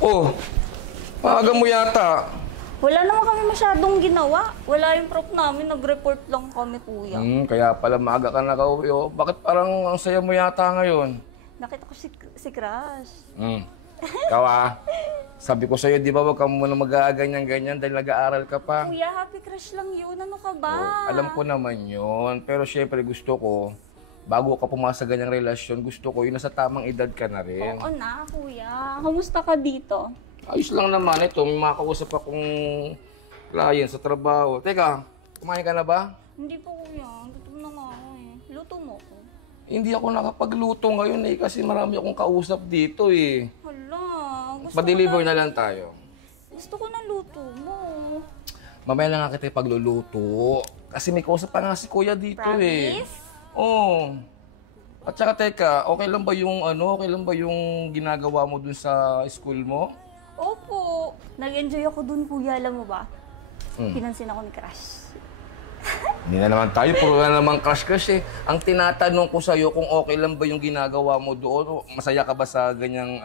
Oh, maaga mo yata. Wala naman kami masyadong ginawa. Wala yung prof namin, nag-report lang kami, kuya. Kaya pala maaga ka nakauwi. Oh. Bakit parang ang saya mo yata ngayon? Nakita ko si Crush. Ikaw sabi ko sa'yo, di ba wag ka muna mag-aaganyan-ganyan dahil nag-aaral ka pa? Kuya, happy crush lang yun. Ano ka ba? Oh, alam ko naman yun. Pero syempre gusto ko, bago ka pumasok sa ganyang relasyon, gusto ko yun nasa tamang edad ka na rin. Oo na, kuya. Kamusta ka dito? Ayos lang naman ito. May makakausap akong client sa trabaho. Teka, kumain ka na ba? Hindi po, kuya. Gutom na nga ako eh. Luto mo ko. Hindi ako nakapagluto ngayon eh kasi marami akong kausap dito eh. Hala, gusto Pa-deliver na lang tayo. Gusto ko na luto mo. Mamaya lang nga kita pagluluto. Kasi may kausap pa nga si kuya dito. Promise? Oo. At saka teka, okay lang ba yung ginagawa mo dun sa school mo? Opo. Nag-enjoy ako dun, kuya. Alam mo ba? Pinansin ako ni Crush. Hindi na naman tayo, puro na naman crush eh. Ang tinatanong ko sa'yo kung okay lang ba yung ginagawa mo doon, masaya ka ba sa ganyang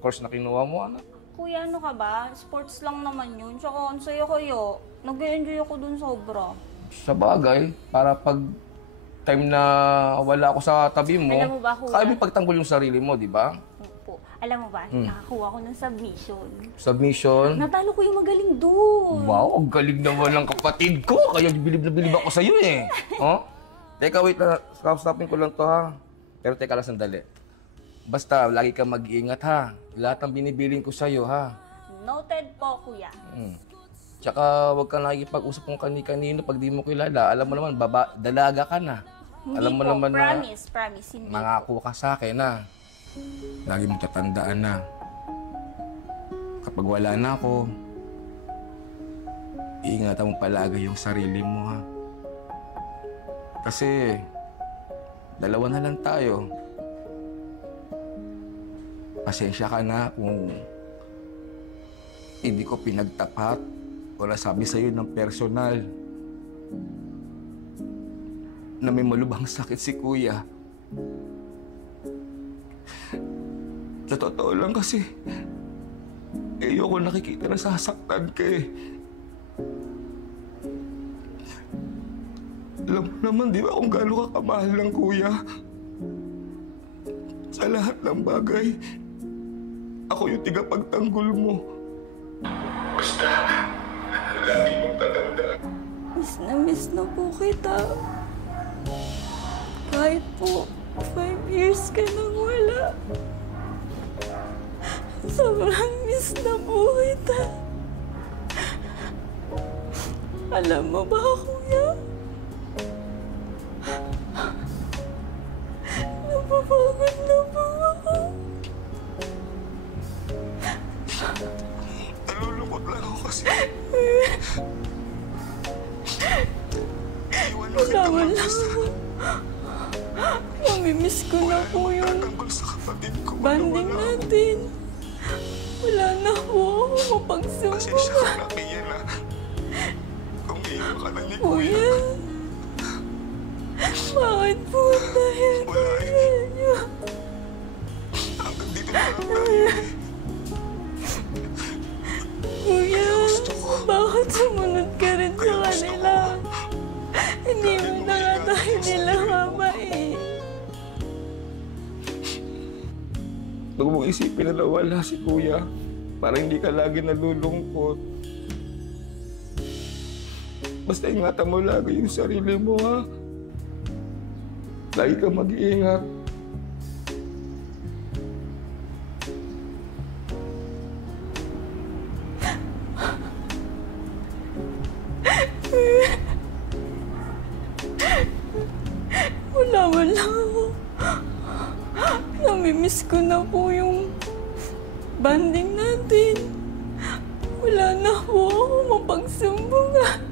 course na kinuha mo, anak? Kuya, ano ka ba? Sports lang naman yun. Tsaka, ang saya kayo. Nag-enjoy ako dun sobra. Sa bagay, para pag time na wala ako sa tabi mo, alam mo ba, kuya? kaya mo pagtanggol yung sarili mo, di ba? Opo. Alam mo ba, nakakuha ko ng submission. Submission? Natalo ko yung magaling doon. Wow, ang galing naman ng kapatid ko. Kaya bilib na bilib ako sa'yo eh. Oh? Teka, wait na. Stopin ko lang to ha. Pero teka lang sandali. Basta, lagi kang mag-iingat ha. Lahat ng binibiling ko sa'yo ha. Noted po, kuya. Tsaka huwag kang nakikipag-usap kung kani-kanino pag di mo kilala. Alam mo naman, dalaga ka na. Hindi Alam mo po, naman promise, hindi mangako ka sa akin na. Lagi mong tatandaan na. Kapag wala na ako, iingatan mo palagi yung sarili mo ha. Kasi, dalawa na lang tayo. Pasensya ka na kung hindi ko pinagtapat o nasabi sa'yo ng personal na may malubhang sakit si kuya. Sa totoo lang kasi, ayoko nakikita na sasaktan ka eh. Alam mo naman, di ba kung gaano ka kamahal ng kuya? Sa lahat ng bagay, ako yung tigapagtanggol mo. Basta, lagi mong tatandaan. miss na po kita. Kahit po 5 years ka nang wala. Sobrang miss na po kita. Alam mo ba, kuya? Napapagod na po ako. Nalulungkot lang ako kasi. Wala ako. Mamimiss ko na po yung banding natin. Wala na po ako mapagsumbong. Pasensya ka na, Mia, na umiiyak ka na ni Kuya, bakit po dahil kaya niyo? Hanggang dito na lang tayo. Kuya, bakit sumunod ka rin sa kanila? Hindi mo na nga tayo nila mabait. Huwag mong isipin na nawala si kuya para hindi ka lagi nalulungkot. Basta ingatan mo lagi yung sarili mo, ha? Lagi ka mag-iingat. Wala ako. Namimiss ko na po yung banding natin. Wala na po ako mapagsumbungan.